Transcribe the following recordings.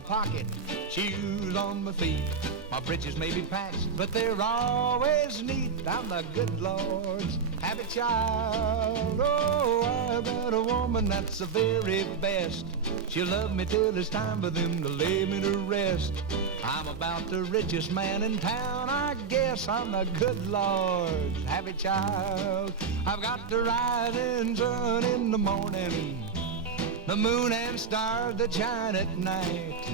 pocket, shoes on my feet. My breeches may be patched, but they're always neat. I'm the good Lord's happy child. Oh, I've got a woman that's the very best. She'll love me till it's time for them to lay me to rest. I'm about the richest man in town, I guess. I'm the good Lord's happy child. I've got the rising sun in the morning, the moon and stars that shine at night,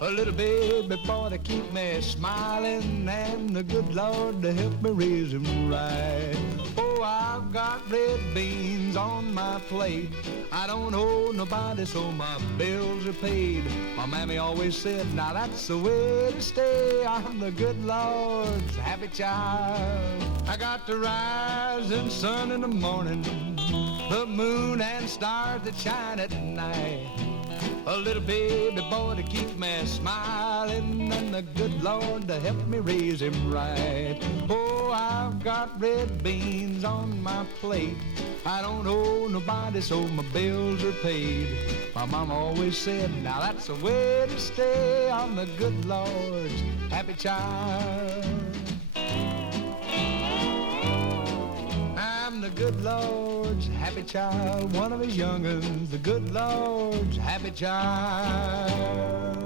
a little baby boy to keep me smiling, and the good Lord to help me raise him right. Oh, I've got red beans on my plate. I don't owe nobody, so my bills are paid. My mammy always said, now that's the way to stay. I'm the good Lord's happy child. I got the rising sun in the morning, the moon and stars that shine at night, a little baby boy to keep me smiling, and the good Lord to help me raise him right. Oh, I've got red beans on my plate. I don't owe nobody, so my bills are paid. My mama always said, now that's the way to stay. I'm the good Lord's happy child. I'm the good Lord's happy child, one of his young'uns, the good Lord's happy child.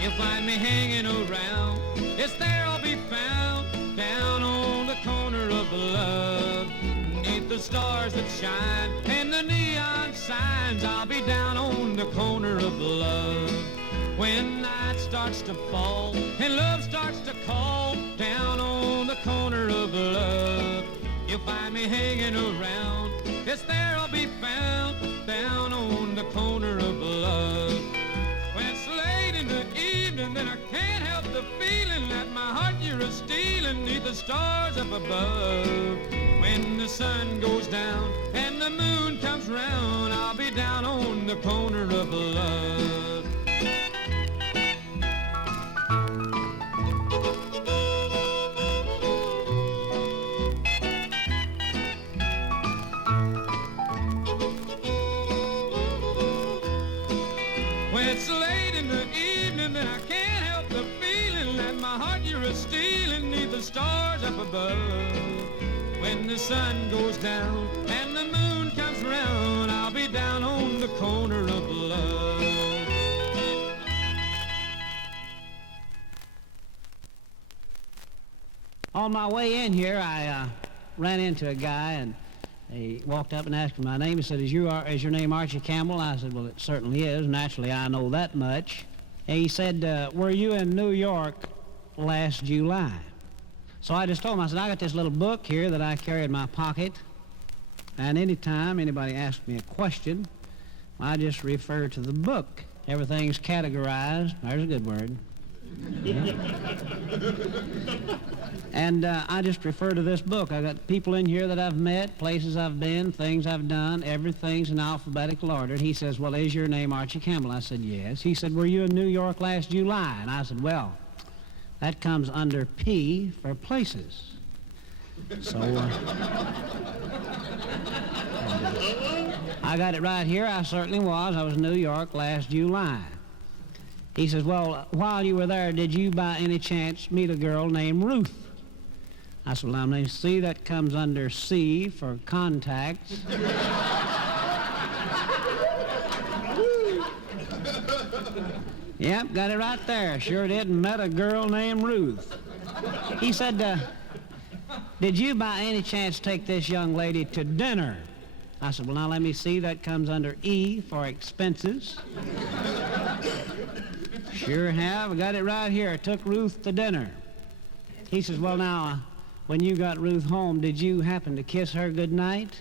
You'll find me hanging around, it's there I'll be found, down on the corner of love, beneath the stars that shine and the neon signs. I'll be down on the corner of love when night starts to fall and love starts to call. Down on the corner of love, you'll find me hanging around, it's there I'll be found, down on the corner of love. When it's late in the evening, then I can't help the feeling that my heart you're a stealing neath the stars up above. When the sun goes down and the moon comes round, I'll be down on the corner of love. When it's late in the evening, then I can't help the feeling that my heart you're a stealing neath the stars up above. When the sun goes down and the moon comes round, I'll be down on the corner of love. On my way in here, I ran into a guy, and he walked up and asked me my name. He said, is your name Archie Campbell? I said, well, it certainly is. Naturally, I know that much. And he said, were you in New York last July? So I just told him, I said, I got this little book here that I carry in my pocket, and anytime anybody asks me a question, I just refer to the book. Everything's categorized. There's a good word. And I just refer to this book. I got people in here that I've met, places I've been, things I've done. Everything's in alphabetical order. And he says, well, is your name Archie Campbell? I said, yes. He said, were you in New York last July? And I said, well, that comes under P for places. So I got it right here. I certainly was. I was in New York last July. He says, well, while you were there, did you by any chance meet a girl named Ruth? I said, well, now, see, that comes under C for contacts. Yep, got it right there. Sure did, and met a girl named Ruth. He said, did you by any chance take this young lady to dinner? I said, well, now, let me see, that comes under E for expenses. Sure have. I got it right here. I took Ruth to dinner. He says, well, now, when you got Ruth home, did you happen to kiss her goodnight?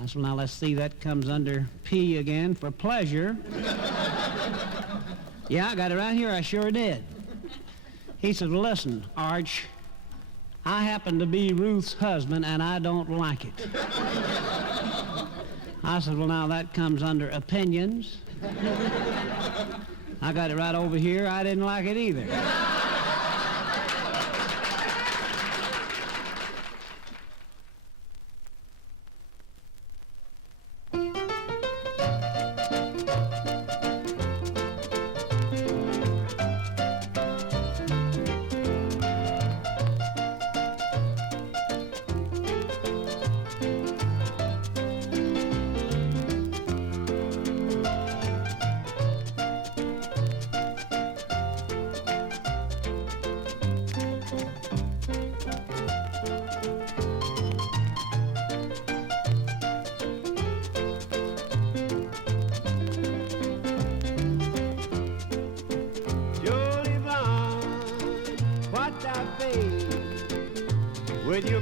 I said, well, now, let's see. That comes under P again for pleasure. Yeah, I got it right here. I sure did. He said, well, listen, Arch, I happen to be Ruth's husband, and I don't like it. I said, well, now, that comes under opinions. I got it right over here. I didn't like it either.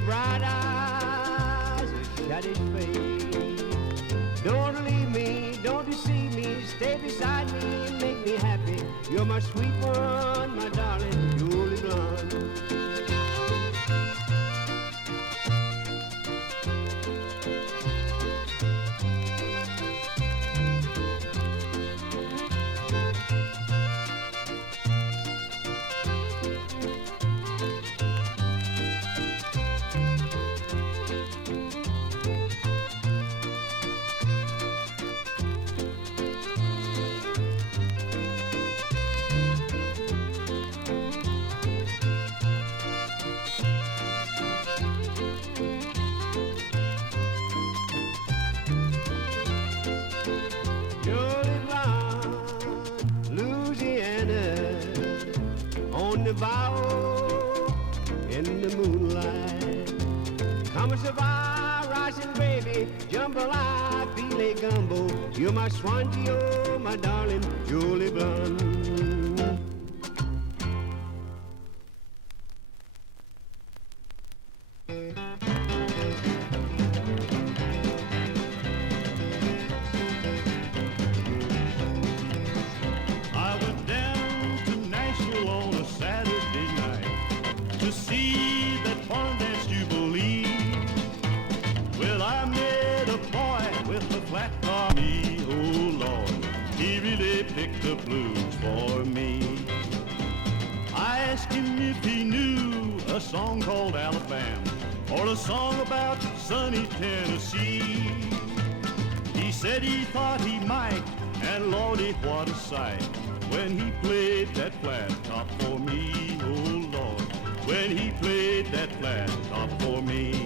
bright eyes shut his face. Don't leave me, don't deceive me, stay beside me, make me happy. You're my sweet one, my darling Julie Blon. In the moonlight, come and survive, rising baby, jambalaya, filet gumbo. You're my swangy, oh my darling Julie Blon. The blues for me. I asked him if he knew a song called Alabama or a song about sunny Tennessee. He said he thought he might, and Lordy, what a sight when he played that flat top for me. Oh Lord, when he played that flat top for me.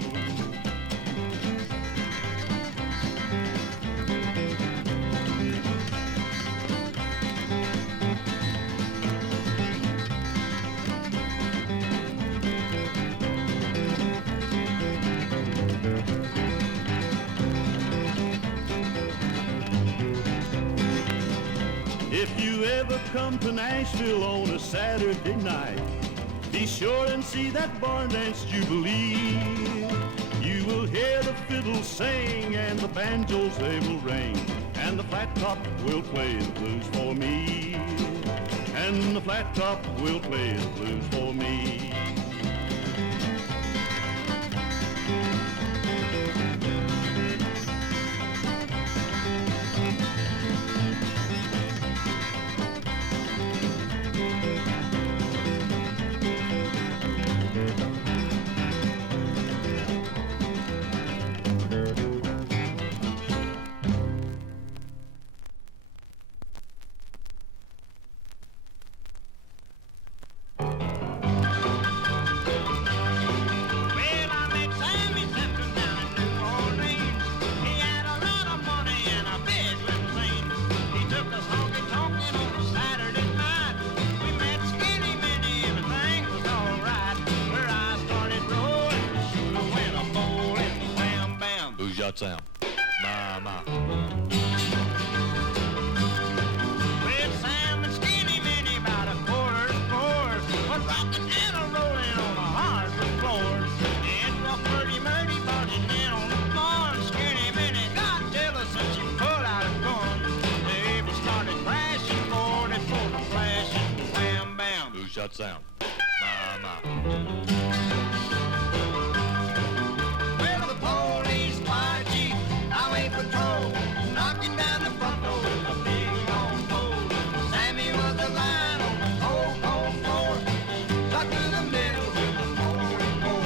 If you ever come to Nashville on a Saturday night, be sure and see that barn dance jubilee. You will hear the fiddles sing and the banjos they will ring, and the flat top will play the blues for me. And the flat top will play the blues for me. Sound. Ma. With Sam and Skinny Minnie about a quarter to four, was rocking and a rolling on the hardwood floors. And the murdy party man on the lawn. Skinny Minnie got jealous and she pulled out a gun. They started crashing, 44 to flashing, wham bam. Who shot sound? Ma. Patrol, knocking down the front door with a big long pole. Sammy was the line on the cold floor, stuck to the middle with the pole.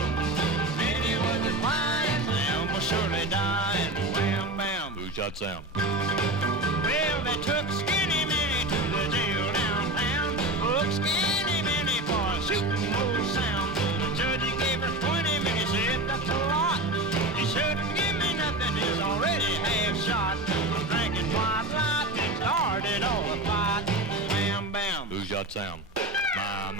Minnie was the quiet, Sam was surely dying, wham bam. Who shot Sam? Well, they took Skinny Minnie to the jail downtown, booked Skinny Minnie for shooting old Sam. The judge he gave her 20 minutes, said that's a lot. He shouldn't give me nothing, he's already shot. Drinking white light and started all the fight. Wham bam. Who shot Sam? Ma.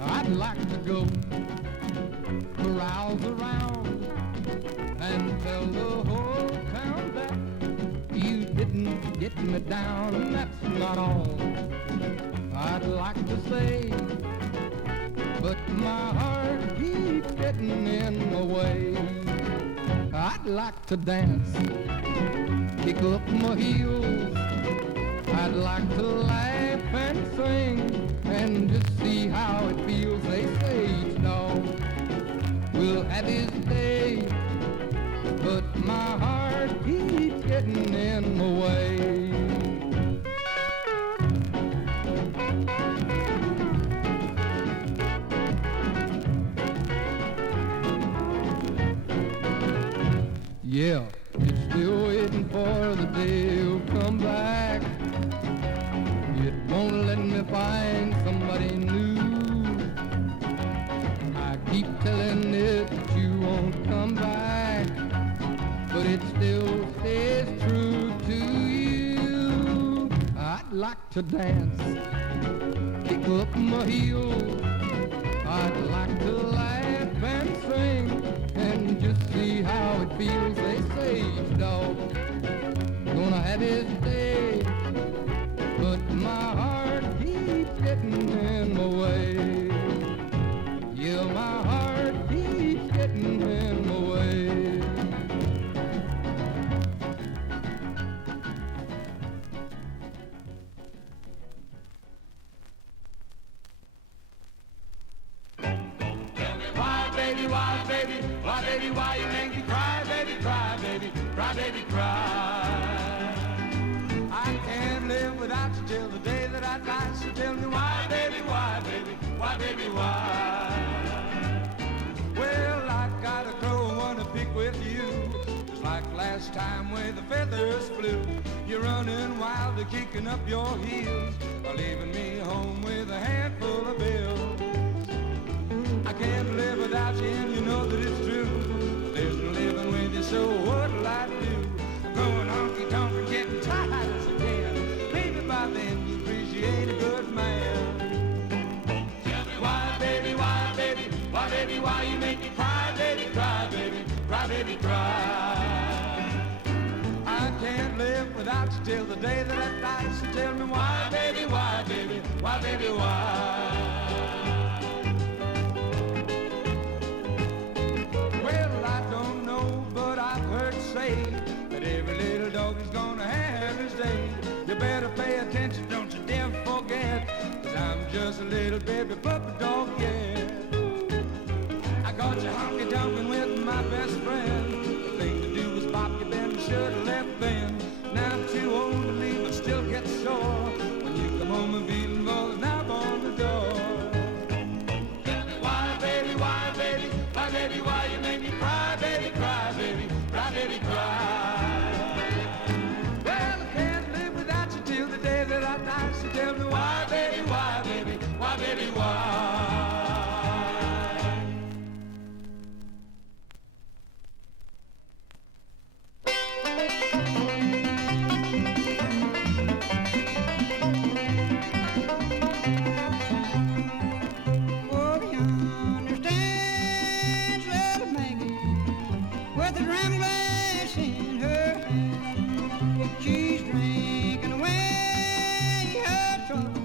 I'd like to go carouse around getting me down, and that's not all I'd like to say. But my heart keeps getting in the way. I'd like to dance, kick up my heels. I'd like to laugh and sing and just see how it feels. They say each dog will have his day, but my heart keeps getting in the way. Yeah, it's still waiting for the day he'll come back. It won't let me find somebody new. I keep telling it that you won't come back, but it still stays true to you. I'd like to dance, kick up my heels. I'd like to laugh and sing and just see how it feels. They say each dog gonna have his day, but my heart keeps getting in the way. Yeah, my heart keeps getting in the way. Why, baby, why you make me cry, baby, cry, baby, cry, baby, cry. I can't live without you till the day that I die. So tell me why, baby, why, baby, why, baby, why? Well, I got a crow I wanna pick with you, just like last time where the feathers flew. You're running wild, kicking up your heels, or leaving me home with a handful of bills. I can't live without you, and you know that it's true. There's no living with you, so what'll I do? I'm going honky-tonk and getting tired as I can. Maybe by then you appreciate a good man. Tell me why, baby, why, baby, why, baby, why you make me cry, baby, cry, baby, cry, baby, cry. I can't live without you till the day that I die. So tell me why, baby, why, baby, why, baby, why? That every little dog is gonna have his day. You better pay attention, don't you dare forget, 'cause I'm just a little baby puppy dog, yeah. I got you honky-tonkin' with my best friend. The thing to do was pop your bend, you should've left then. Now I'm too old to leave, but still get sore when you come home and feeling for the knob on the door. Tell me why, baby, why, baby, why, baby, why you make me cry, baby, cry, baby, cry, baby, cry. Well, I can't live without you till the day that I die. So tell me why, baby, why, baby, why, baby, why? Oh, yonder stands little Maggie with a dram glass in her hand. She's drinking away her trouble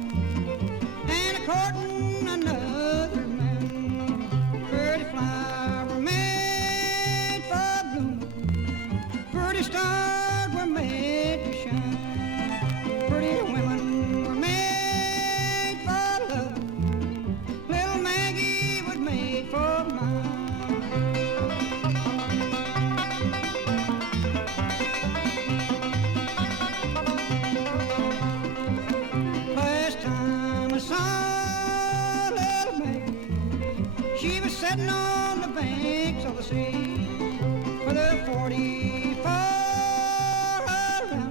and a-courting another man. Pretty flower made for bloom, pretty stars were made to shine, pretty women were made for love. Little Maggie was made for mine. Last time I saw little Maggie, she was sitting on the banks of the sea with a 44 around her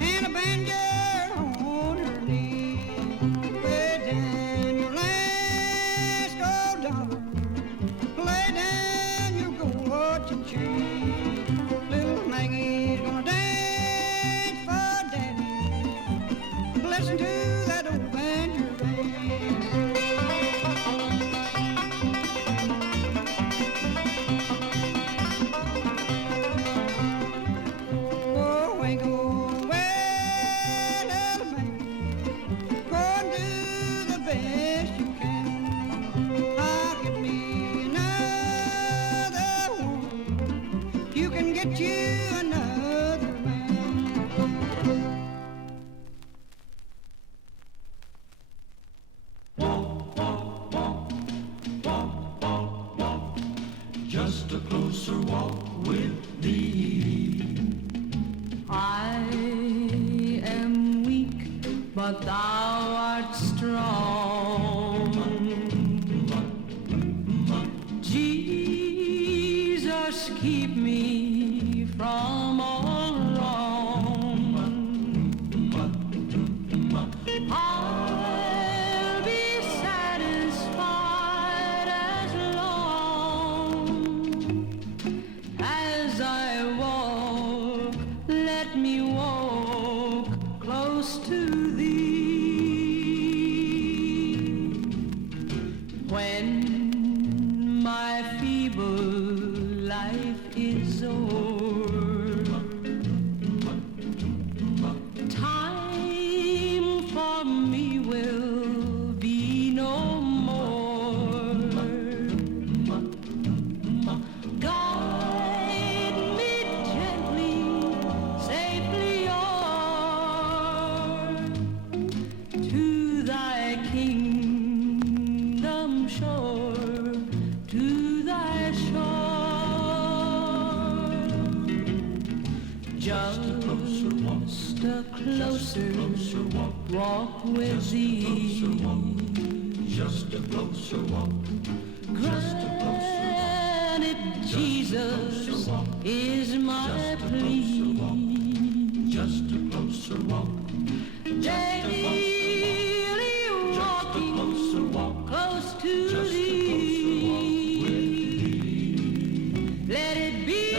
and a banjo on her knee. Lay down your last gold dollar, lay down your gold watch and chain. Little Maggie's gonna dance for Daddy. Listen to that old banjo band. get you another man. Walk, walk, walk, walk, walk, walk, just a closer walk with thee. I am weak, but thou art strong. Jesus, keep me from all wrong. I'll be satisfied as long as I walk. Let me walk close to thee. When my feeble life is o'er, time for me will be no more. Guide me gently, safely o'er to thy kingdom shore, to thy shore. Just a closer walk with thee. Just a closer walk. Granted, Jesus is my plea. Just a closer walk. Daily walking close to thee. Let it be,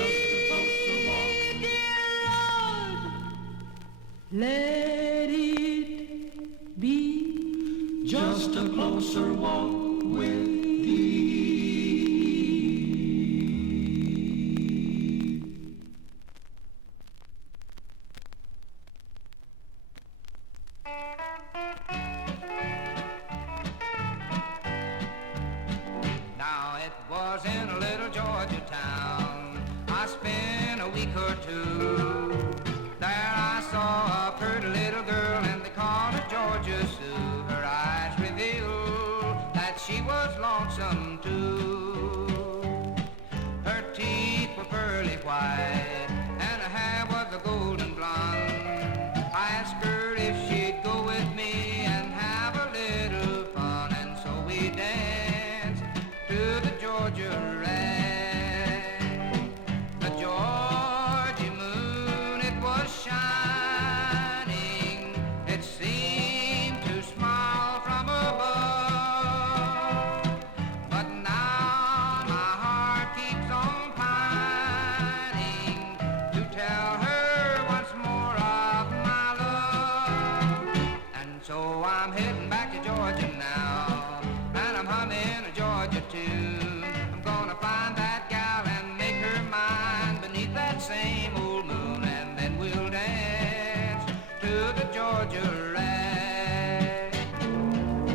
dear Lord, let it be. Just a closer walk with thee. Now it was in a little Georgia town. I spent a week or two. There I saw a pretty little girl and they called her Georgia Sue. Her eyes revealed that she was lonesome too. Her teeth were pearly white and her hair was a golden blonde. I asked her if she'd go with me and have a little fun, and so we danced to the Georgia rag. The Georgia moon, it was shining. It seemed to smile from above. But now my heart keeps on pining to tell her once more of my love. And so I'm heading back to Georgia now, and I'm humming a Georgia tune. I'm gonna find that gal and make her mine beneath that same old moon, and then we'll dance to the Georgia rag.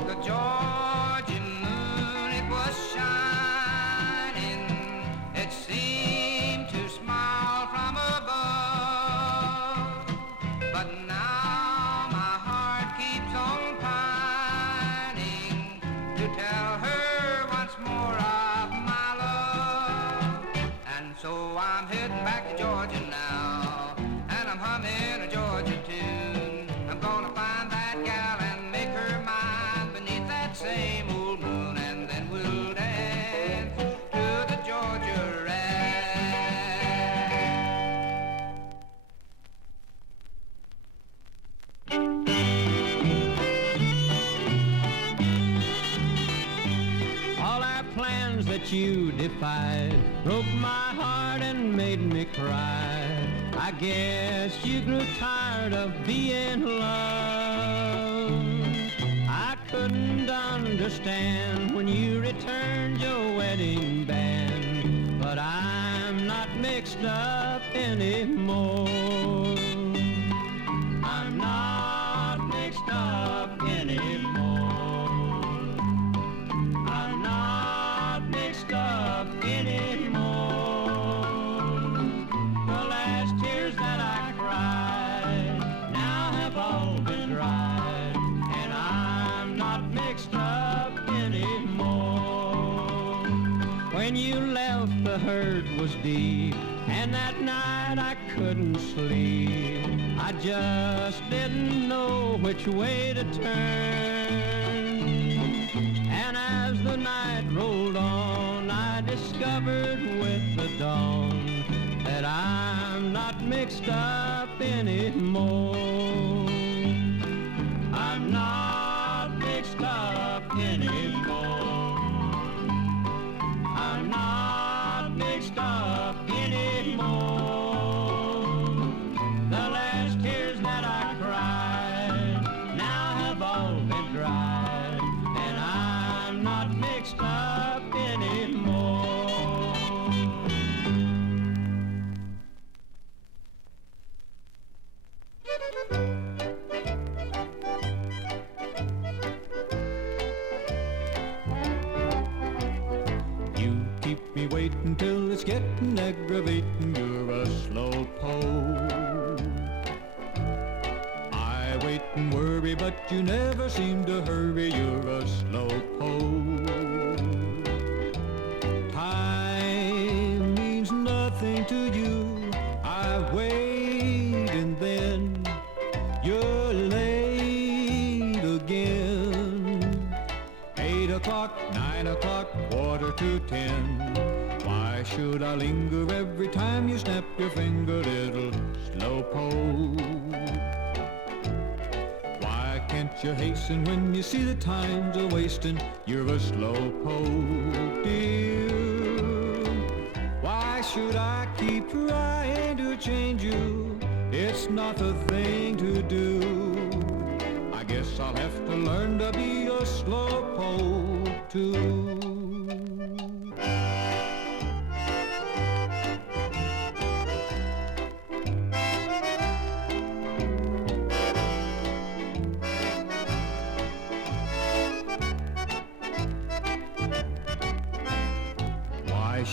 The Georgia moon, it was shining. It seemed to smile from above. But now my heart keeps on pining to tell her once more of my love. And so I'm heading back to Georgia now, and I'm humming a Georgia tune. I'm gonna find that gal and make her mine beneath that same old moon, and then we'll dance to the Georgia rag. All our plans that you defied broke my heart and made me cry. I guess you grew tired of being loved. I couldn't understand when you returned your wedding band, but I'm not mixed up anymore. I'm not mixed up anymore. I'm not mixed up anymore. the hurt was deep, and that night I couldn't sleep. I just didn't know which way to turn. And as the night rolled on, I discovered with the dawn that I'm not mixed up anymore. I'm not mixed up anymore. I'm not mixed up anymore. The last tears that I cried now have all been dried, and I'm not mixed up anymore. Me waiting till it's getting aggravating, you're a slowpoke. I wait and worry, but you never seem to hurry, you're a slowpoke. Time means nothing to you, I wait and then you're late again. 8 o'clock, 9 o'clock, 9:45. Why should I linger every time you snap your finger, little slowpoke? Why can't you hasten when you see the time's a-wasting? You're a slowpoke, dear. Why should I keep trying to change you? It's not the thing to do. I guess I'll have to learn to be a slowpoke too.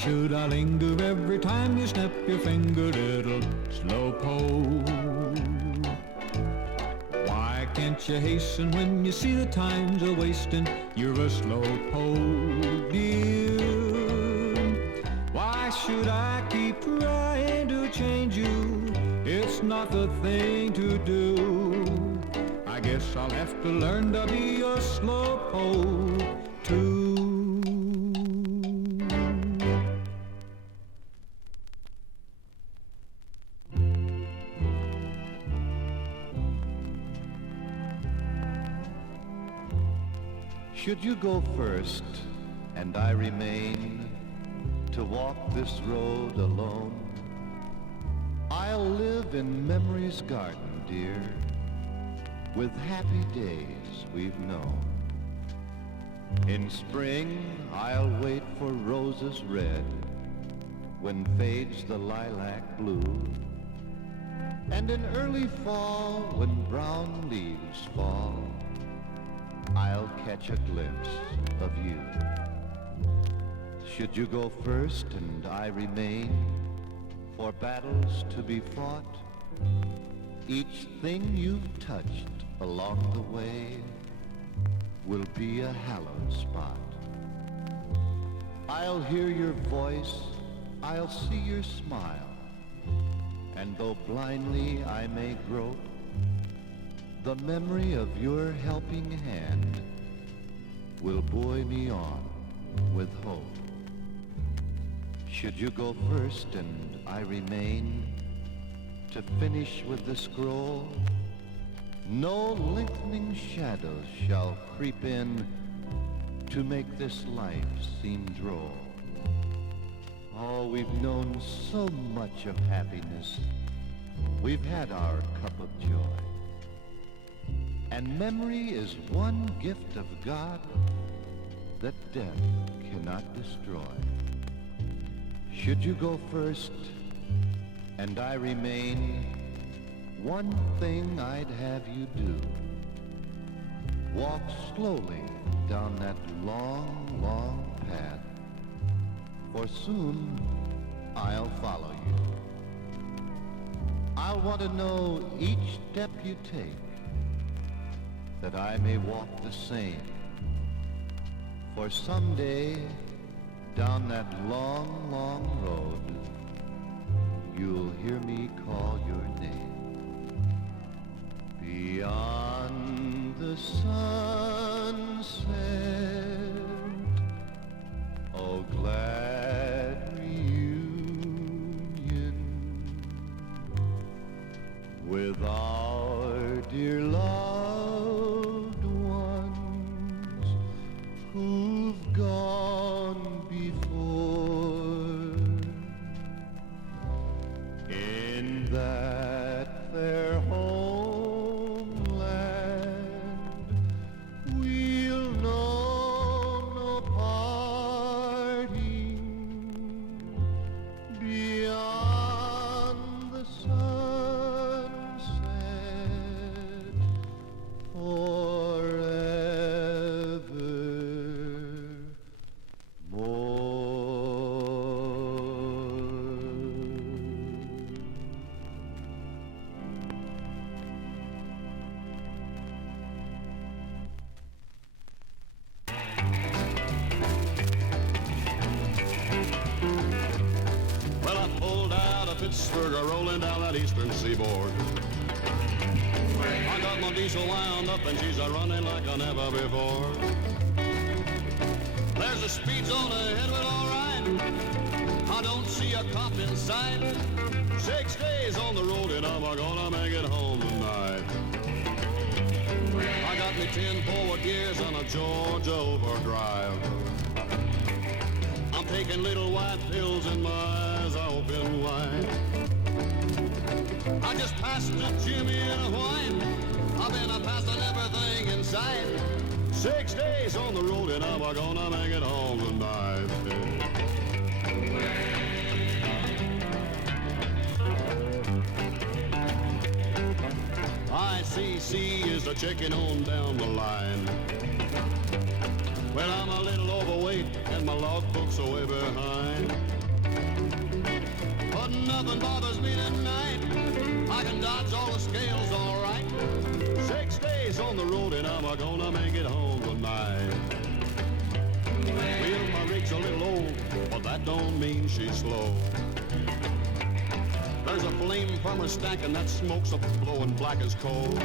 Should I linger every time you snap your finger, little slowpoke? Why can't you hasten when you see the time's a-wasting? You're a slowpoke, dear. Why should I keep trying to change you? It's not the thing to do. I guess I'll have to learn to be a slowpoke too. Should you go first, and I remain to walk this road alone, I'll live in memory's garden, dear, with happy days we've known. In spring, I'll wait for roses red, when fades the lilac blue, and in early fall, when brown leaves fall, I'll catch a glimpse of you. Should you go first and I remain, for battles to be fought, each thing you've touched along the way will be a hallowed spot. I'll hear your voice, I'll see your smile, and though blindly I may grope, the memory of your helping hand will buoy me on with hope. Should you go first and I remain to finish with the scroll, no lengthening shadows shall creep in to make this life seem droll. Oh, we've known so much of happiness. We've had our cup of joy. And memory is one gift of God that death cannot destroy. Should you go first and I remain, one thing I'd have you do. Walk slowly down that long, long path, for soon I'll follow you. I'll want to know each step you take, that I may walk the same. For someday down that long, long road, you'll hear me call your name. Beyond the sunset, oh glad reunion with our dear loved ones who've gone before. In that fair homeland, we'll know no parting. Beyond the sunset, Well, I pulled out of Pittsburgh, rolling down that eastern seaboard. I got my diesel wound up and she's a-running like I never before. There's a speed zone ahead of it, all right. I don't see a cop in sight. 6 days on the road and I'm gonna make it home tonight. I got me 10 forward gears on a Georgia overdrive. I'm taking little white pills and my eyes are open wide. I just passed a Jimmy in a whine. I've been passing everything in sight. 6 days on the road and I'm gonna make it home tonight. ICC is a checking on down the line. Well, I'm a little overweight and my logbook's way behind. But nothing bothers me tonight. I can dodge all the scales all right. 6 days on the road and I'm gonna make it home tonight. Well, my rig's a little old, but that don't mean she's slow. There's a flame from her stack and that smoke's a-blowing black as coal.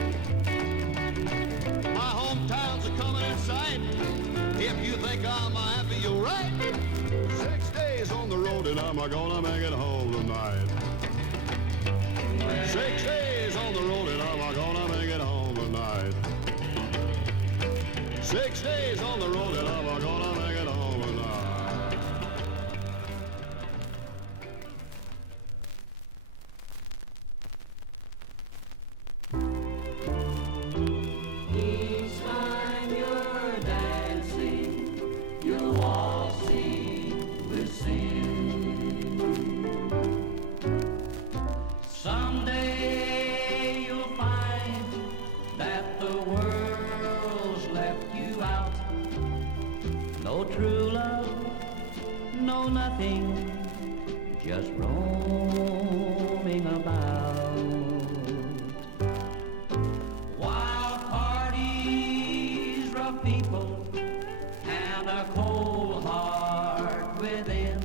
My hometown's a-coming in sight. If you think I'm happy, you're right. 6 days on the road and I'm gonna make it home tonight. 6 days on the road and I'm gonna make it home tonight. 6 days on the road and I'm gonna make it home tonight. Each time you're dancing, you're waltzing with sin. Someday you'll find that the world's left you out. No true love, no nothing, just roaming about. Wild parties, rough people, and a cold heart within.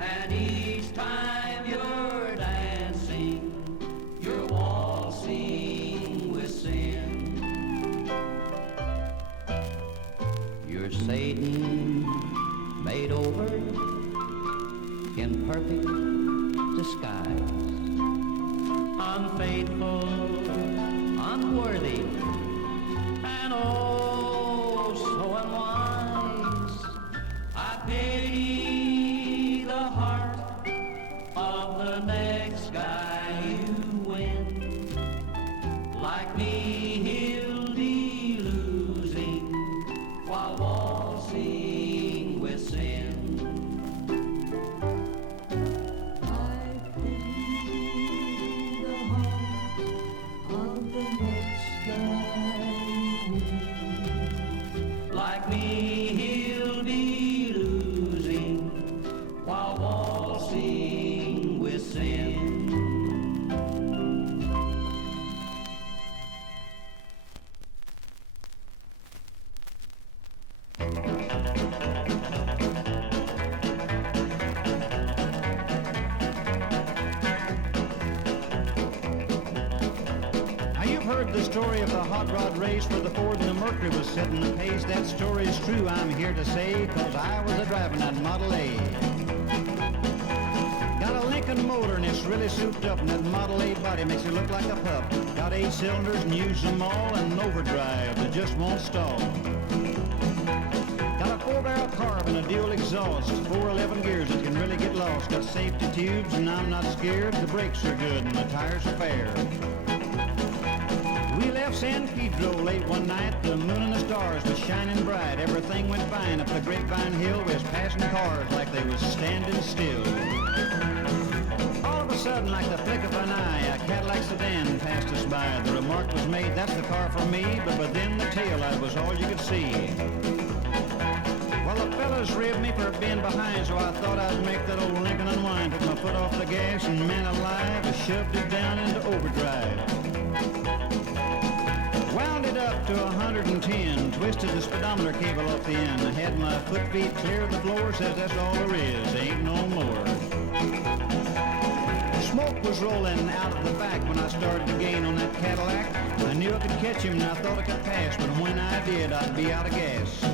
And each time you're dancing, you're waltzing with sin. You're Satan made over in perfect disguise. Unfaithful, unworthy, and oh so unwise. I pity the heart of the next guy you win. Like me, he'll be losing while waltzing with sin. I pity the heart of the next guy you win. Like me, he'll be losing while waltzing with sin. heard the story of the hot rod race where the Ford and the Mercury was setting the pace. That story is true, I'm here to say, 'cause I was a-driving that Model A. Got a Lincoln motor and it's really souped up, and that Model A body makes it look like a pup. Got 8 cylinders and use them all, and an overdrive that just won't stall. Got a 4-barrel carb and a dual exhaust, 411 gears that can really get lost. Got safety tubes and I'm not scared, the brakes are good and the tires are fair. We left San Pedro late one night, the moon and the stars was shining bright. Everything went fine up the Grapevine Hill, we was passing cars like they was standing still. All of a sudden, like the flick of an eye, a Cadillac sedan passed us by. The remark was made, that's the car for me, but within the taillight was all you could see. Well, the fellas ribbed me for being behind, so I thought I'd make that old Lincoln unwind. Took my foot off the gas and, man alive, I shoved it down into overdrive. Wound it up to 110, twisted the speedometer cable off the end. I had my foot feet clear of the floor, says that's all there is, ain't no more. Smoke was rolling out of the back when I started to gain on that Cadillac. I knew I could catch him and I thought I could pass, but when I did, I'd be out of gas.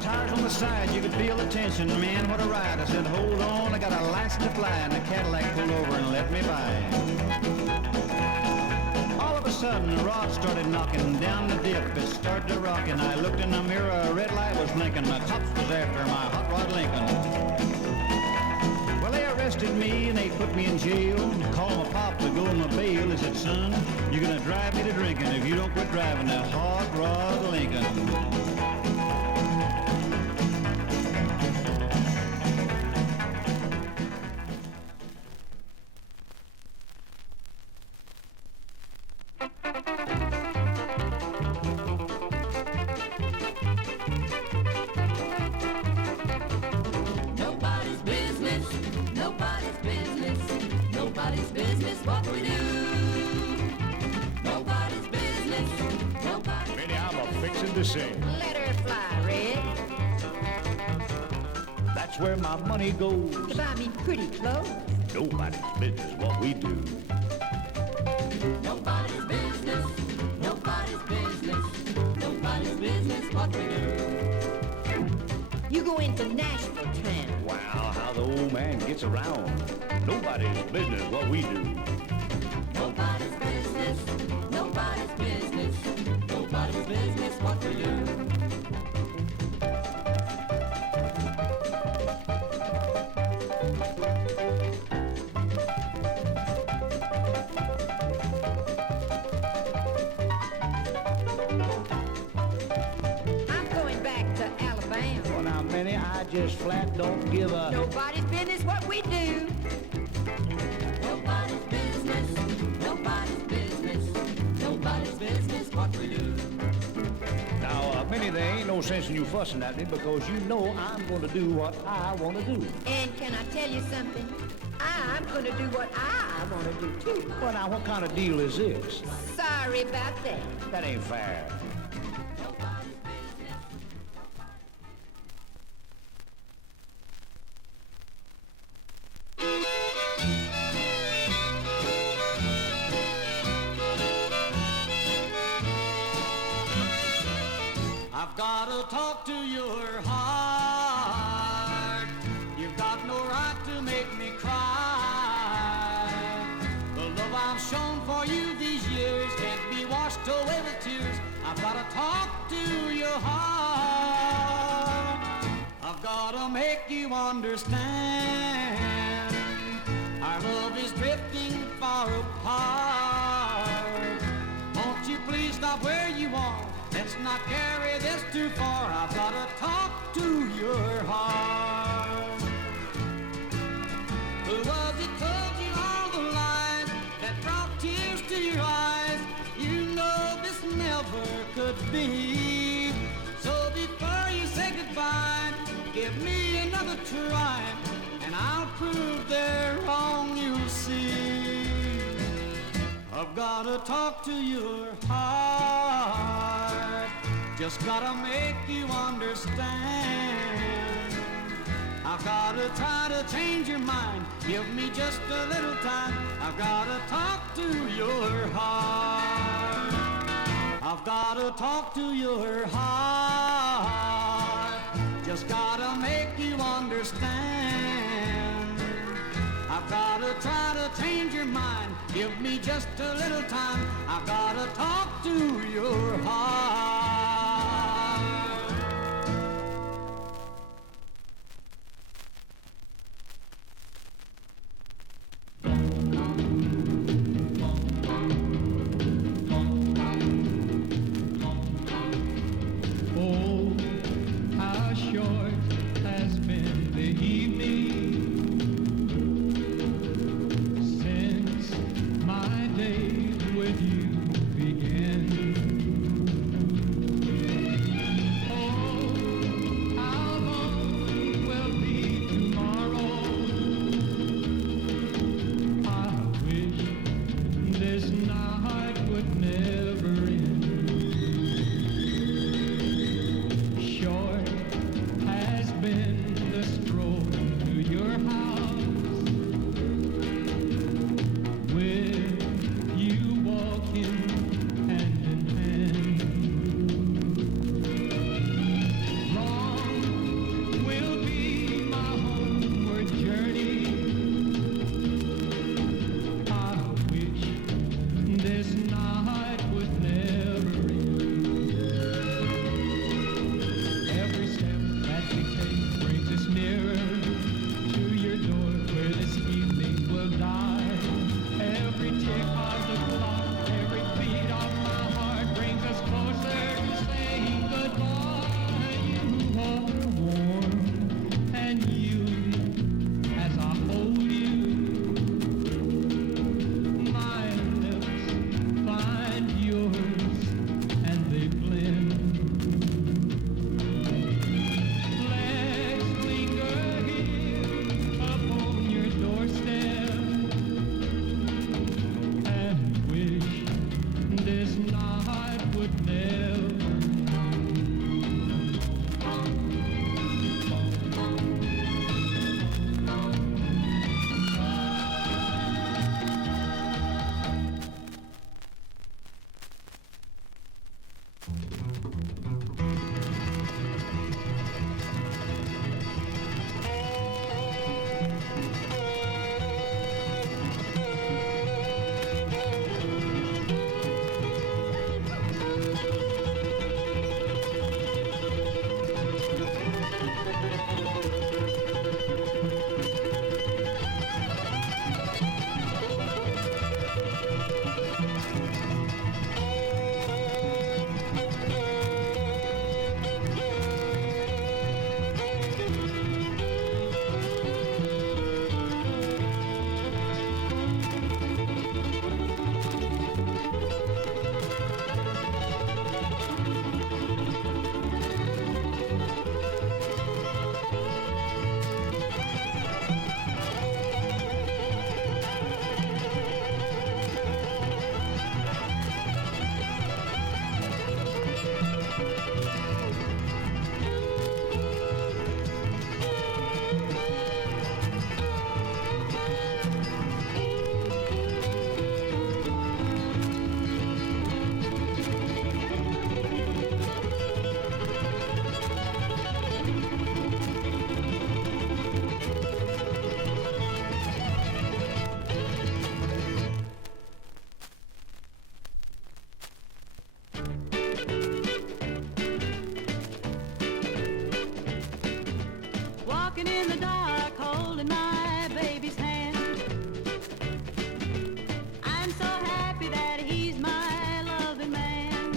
Tires on the side, you could feel the tension. Man, what a ride. I said, hold on, I got a license to fly, and the Cadillac pulled over and let me by. All of a sudden, the rod started knocking down the dip. It started to rock, and I looked in the mirror, a red light was blinking. The cops was after my hot rod Lincoln. Well, they arrested me, and they put me in jail. Called my pop to go on my bail. They said, son, you're gonna drive me to drinking if you don't quit driving that hot rod Lincoln. Let her fly, Red. That's where my money goes. To buy me pretty clothes. Nobody's business what we do. Nobody's business, nobody's business, nobody's business what we do. You go into Nashville town. Wow, how the old man gets around. Nobody's business what we do. Nobody's business, nobody's business, nobody's business what we do. Minnie, I just flat don't give a... Nobody's business what we do. Nobody's business, nobody's business, nobody's business what we do. Now, Minnie, there ain't no sense in you fussing at me because you know I'm going to do what I want to do. And can I tell you something? I'm going to do what I want to do, too. Well, now, what kind of deal is this? Sorry about that. That ain't fair. I've gotta talk to your heart. You've got no right to make me cry. The love I've shown for you these years can't be washed away with tears. I've gotta talk to your heart. I've gotta make you understand. Our love is drifting far apart. Won't you please stop where you are? Let's not carry this too far. I've got to talk to your heart. Who was it told you all the lies that brought tears to your eyes? You know this never could be. So before you say goodbye, give me another try, and I'll prove they're wrong, you'll see. I've got to talk to your heart. Just gotta make you understand. I've gotta try to change your mind. Give me just a little time. I've gotta talk to your heart. I've gotta talk to your heart. Just gotta make you understand. I've gotta try to change your mind. Give me just a little time. I've gotta talk to your heart. Oh, how short has been the evening since my day with you began. Oh, how long will be tomorrow? I wish this night would never end. Short has been the stroll to your house with you walking hand in hand. Long will be my homeward journey. I wish this night would never end. Every step that we take brings us nearer to your door where this evening will die. Every tick of the clock, every beat of my heart brings us closer to saying goodbye. You are warm and yielding as I hold you. My lips find yours and they blend. Let's linger here upon your doorstep and wish this night would never Walking in the dark, holding my baby's hand. I'm so happy that he's my loving man.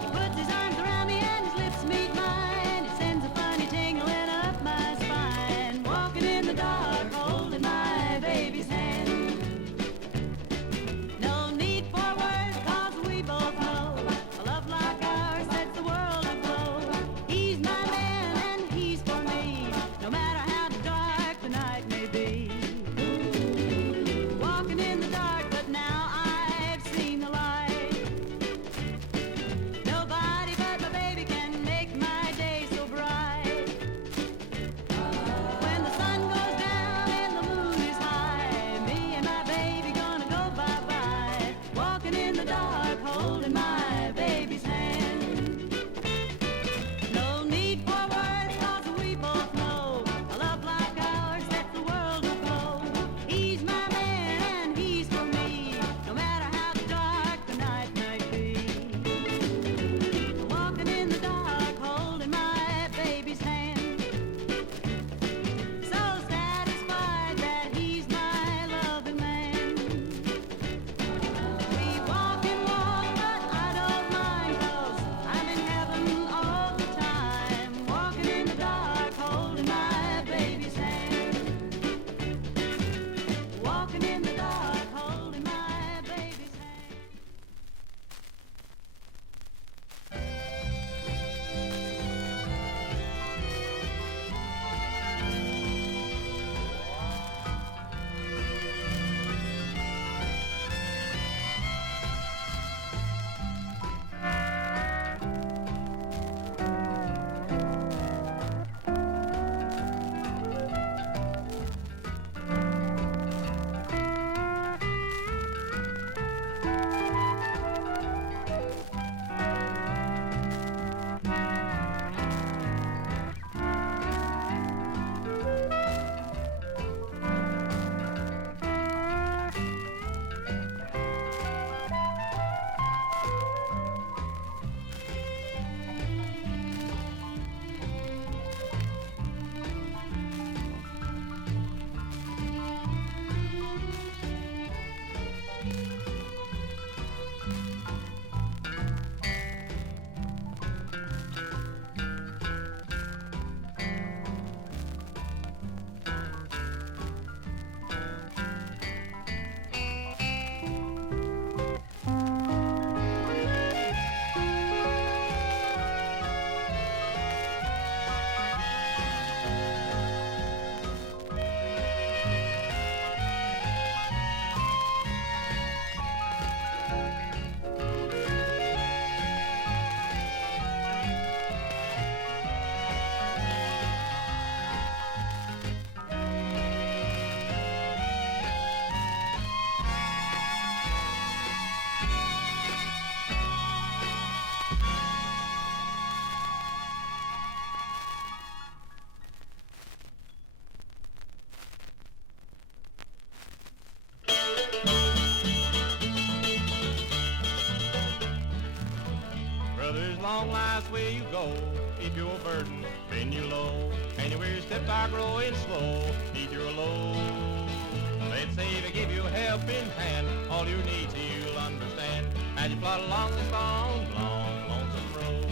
He puts his arms around me and his lips meet mine. It sends a funny tingling up my spine. Walking in the dark, holding my baby's hand. No need for words, 'cause we both know a love like ours sets the world aglow. He's my man and he's for me. Brothers, long last way you go. If your burden bend you low, and your weary steps are growing slow, need your load. Let's say if I give you a helping hand, all your needs you'll understand as you plod along this long, long, lonesome road.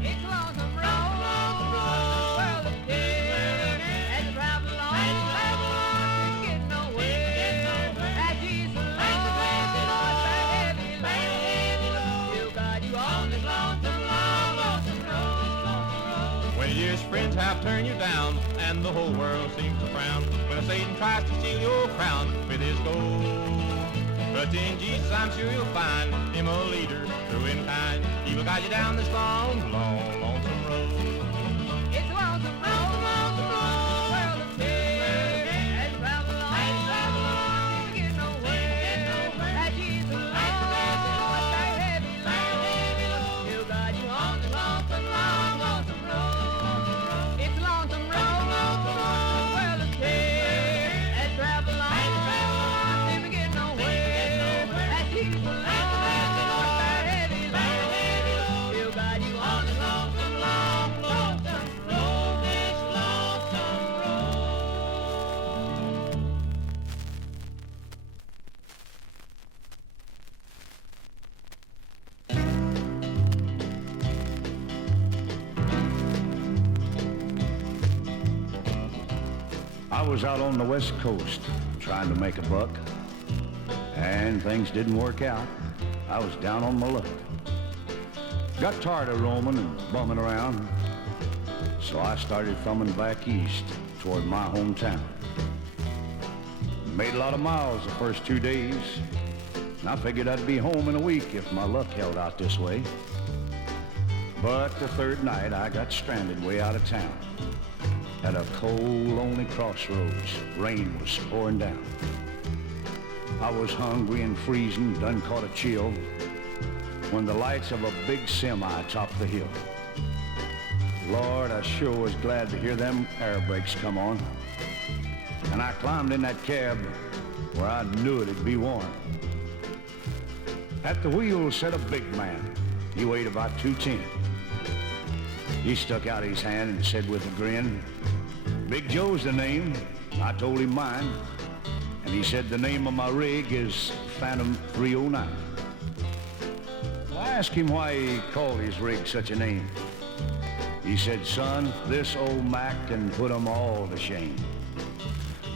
It's a lonesome road, lonesome road, well, it's dead, and you travel along, and get nowhere, as Jesus Lord, heavy load, you got you on this lonesome, long, lonesome road. When your friends have turned you down, and the whole world seems to frown, when Satan tries to steal your crown with his gold. But in Jesus I'm sure you'll find him a leader, true and kind. He will guide you down this long, long, lonesome road. It's a lonesome road, lonesome road, well it's dead, and travel along, get nowhere, as Jesus Lord, that heavy load, you got you on this lonesome, long, lonesome road. It's a lonesome road, lonesome road, well it's dead, and travel along, never get nowhere, as Jesus Lord, that heavy load, you got you on this lonesome, long, lonesome road, this lonesome road. I was out on the West Coast trying to make a buck, and things didn't work out. I was down on my luck. Got tired of roaming and bumming around, so I started thumbing back east toward my hometown. Made a lot of miles the first 2 days, and I figured I'd be home in a week if my luck held out this way. But the third night, I got stranded way out of town at a cold, lonely crossroads. Rain was pouring down. I was hungry and freezing, done caught a chill, when the lights of a big semi topped the hill. Lord, I sure was glad to hear them air brakes come on. And I climbed in that cab where I knew it'd be warm. At the wheel sat a big man. He weighed about 210. He stuck out his hand and said with a grin, "Big Joe's the name." I told him mine, and he said the name of my rig is Phantom 309. Well, I asked him why he called his rig such a name. He said, "Son, this old Mac can put 'em all to shame.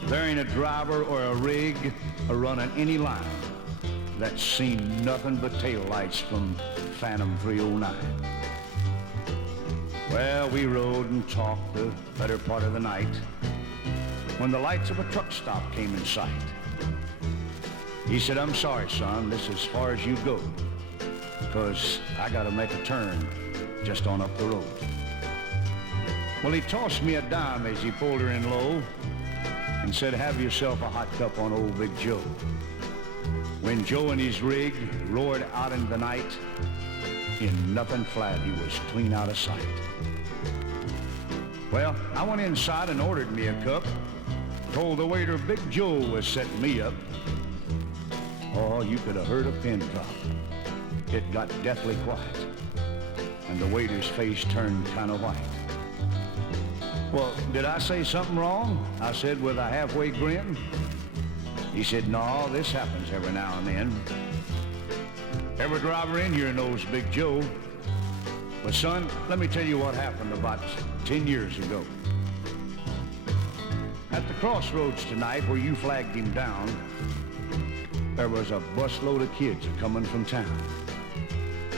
There ain't a driver or a rig a-running any line that's seen nothing but taillights from Phantom 309. Well, we rode and talked the better part of the night when the lights of a truck stop came in sight. He said, "I'm sorry, son, this is as far as you go, 'cause I gotta make a turn just on up the road." Well, he tossed me a dime as he pulled her in low and said, "Have yourself a hot cup on old Big Joe." When Joe and his rig roared out into the night, in nothing flat, he was clean out of sight. Well, I went inside and ordered me a cup, told the waiter Big Joe was setting me up. Oh, you could have heard a pin drop. It got deathly quiet, and the waiter's face turned kind of white. "Well, did I say something wrong?" I said with a halfway grin. He said, "No, this happens every now and then. Every driver in here knows Big Joe. But son, let me tell you what happened about 10 years ago. At the crossroads tonight where you flagged him down, there was a busload of kids coming from town.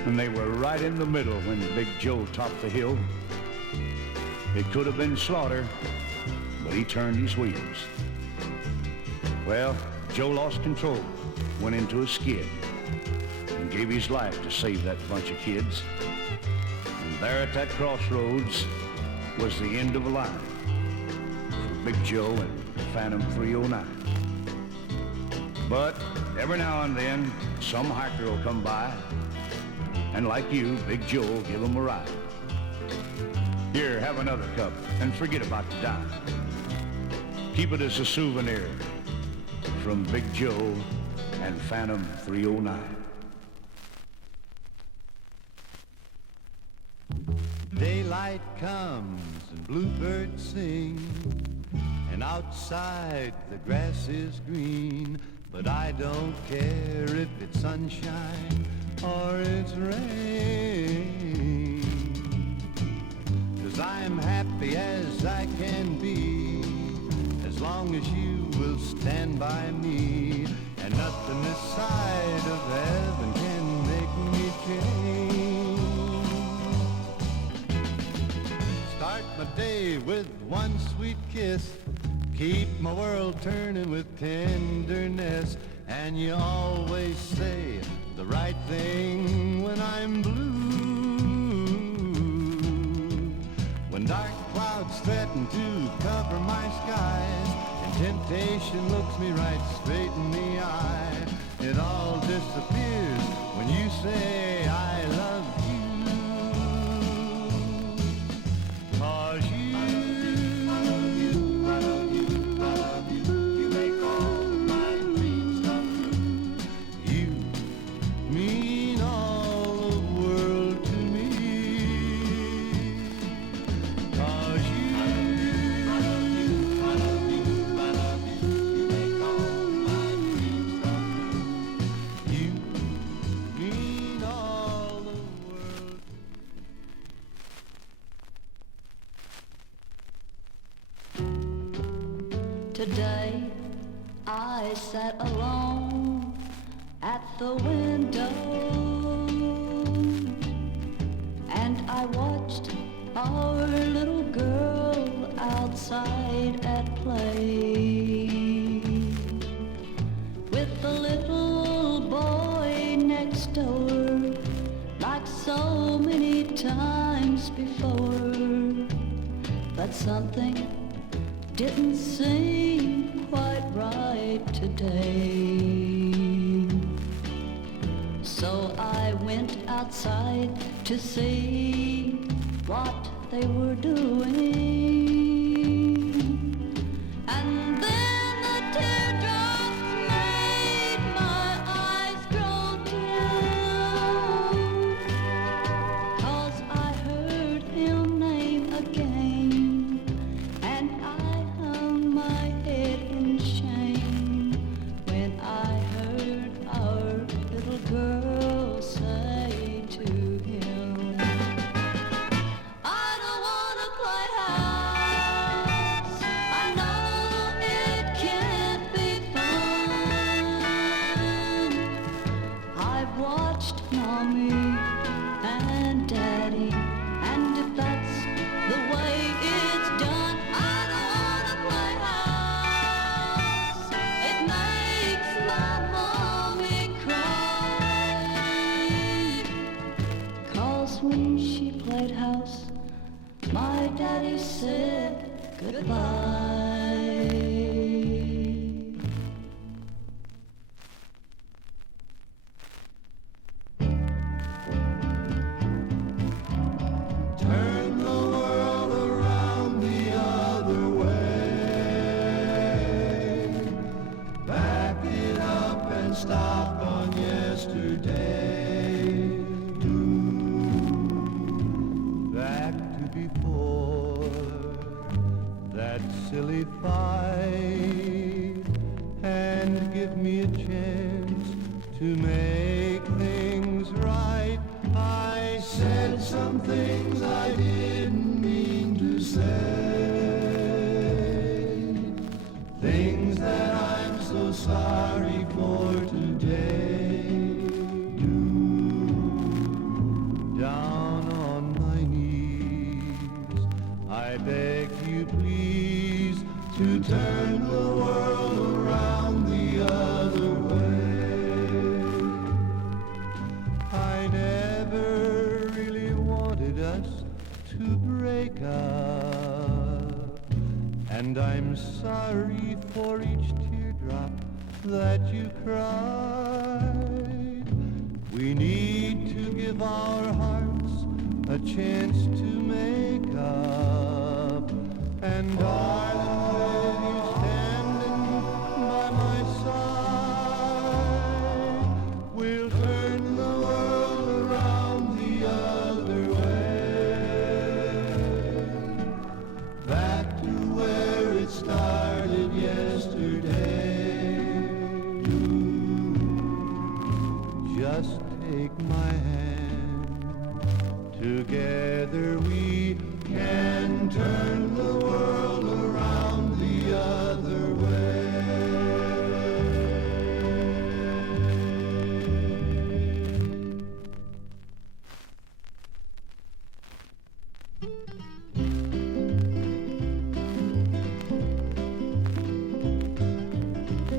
And they were right in the middle when Big Joe topped the hill. It could have been slaughter, but he turned his wheels. Well, Joe lost control, went into a skid, and gave his life to save that bunch of kids. And there at that crossroads was the end of the line for Big Joe and Phantom 309. But every now and then, some hiker will come by, and like you, Big Joe will give him a ride. Here, have another cup, and forget about the dime. Keep it as a souvenir from Big Joe and Phantom 309. daylight comes and bluebirds sing, and outside the grass is green, but I don't care if it's sunshine or it's rain, 'cause I'm happy as I can be, as long as you will stand by me, and nothing this side of heaven can make me change. Start my day with one sweet kiss, keep my world turning with tenderness, and you always say the right thing when I'm blue. When dark clouds threaten to cover my skies, and temptation looks me right straight in the eye, it all disappears when you say I love you. 'Cause you make all my dreams come true. You mean all the world to me. 'Cause you make all my dreams come true. You mean all the world. Today I sat alone at the window, and I watched our little girl outside at play with the little boy next door, like so many times before. But something didn't seem quite right today. So I went outside to see what they were doing. And then the teardrops made my eyes grow dim, 'cause I heard him name again, and I hung my head in shame when I heard our little girl say to him, I don't wanna play house. I know it can't be fun. I've watched Mommy and Daddy, and if that's the way it's done, I don't wanna play house. It makes my mommy cry. 'Cause when she played house, my daddy said goodbye. Turn the world around the other way. Back it up and stop on yesterday. Back to before that silly fight, and give me a chance to make things right. I said some things I didn't mean to say, things that I'm so sorry for today. Down on my knees, I beg you please to turn the world around the other way. I never really wanted us to break up, and I'm sorry for each teardrop that you cried. We need to give our hearts a chance to make up, and darling, when you're standing by my side, we'll turn the world around the other way. Together we can turn the world around the other way.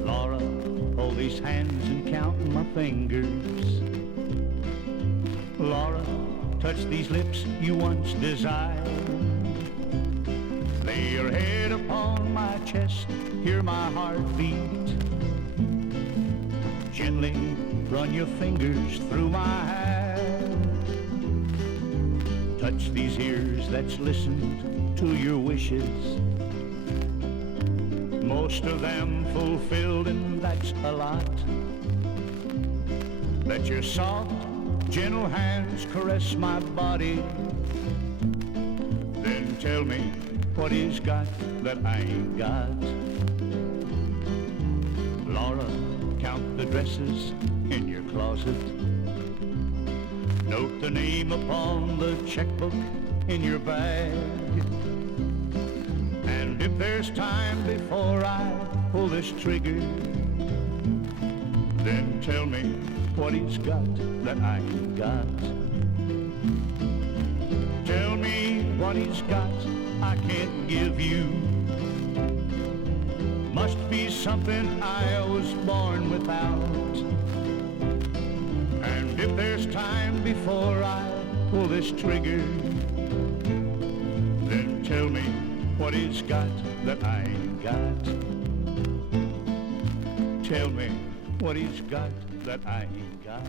Laura, hold these hands and count my fingers. Laura, touch these lips you once desired. Lay your head upon my chest, hear my heart beat. Gently run your fingers through my hair. Touch these ears that's listened to your wishes. Most of them fulfilled, and that's a lot. Let your soft, gentle hands caress my body. Then tell me what he's got that I ain't got. Laura, count the dresses in your closet. Note the name upon the checkbook in your bag. And if there's time before I pull this trigger, then tell me what he's got that I ain't got. Tell me what he's got I can't give you. Must be something I was born without. And if there's time before I pull this trigger, then tell me what he's got that I ain't got. Tell me what he's got that I ain't got.